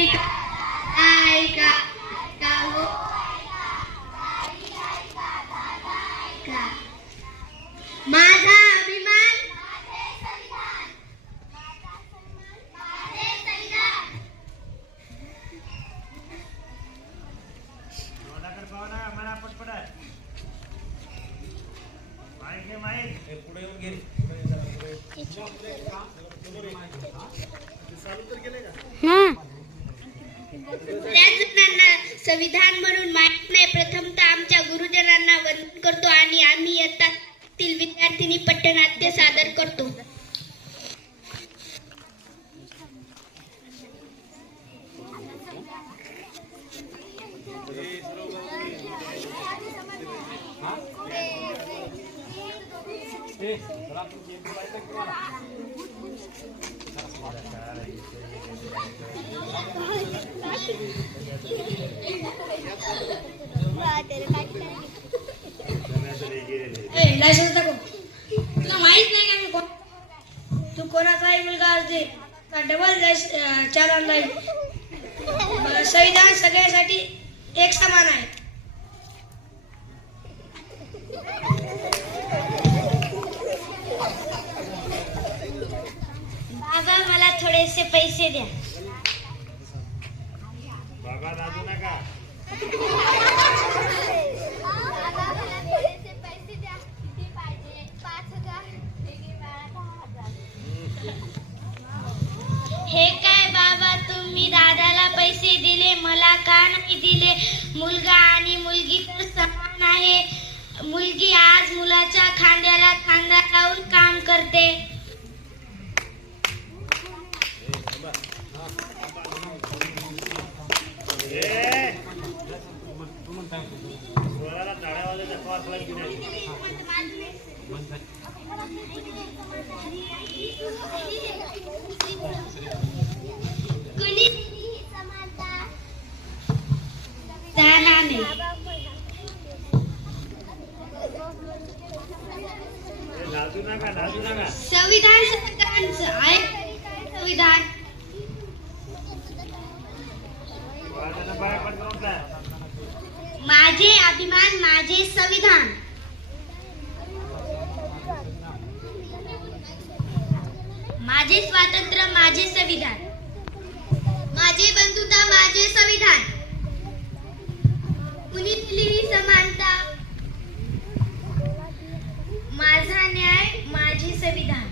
ऐका का हो का माझा अभिमान संविधान म्हणून माहित नाही. प्रथमतः आमच्या गुरुजनांना वंदन करतो आणि आम्ही इयत्तातील विद्यार्थिनी पट्टनाट्य सादर करतो. लायसन्स दाखव. तुला माहित नाही का मी कोण? तू कोणाचाही मुलगा असते तर डबल चालान जाईल. संविधान सगळ्यासाठी एक समान आहे. बाबा मला थोडेसे पैसे द्या. बाबा दादू नका. हे काय बाबा, तुम्ही दादाला पैसे दिले, मला का नाही दिले? मुलगा आणि मुलगी तर समान आहे. मुलगी आज मुलाच्या खांद्याला खांदा लावून काम करते. संविधान सगळ्यांचं आहे. संविधान माझे अभिमान, माझे संविधान. माझे स्वातंत्र्य, माझे संविधान. माझे बंधुता, माझे संविधान. कुणी दिलेली समानता, माझा न्याय, माझे संविधान.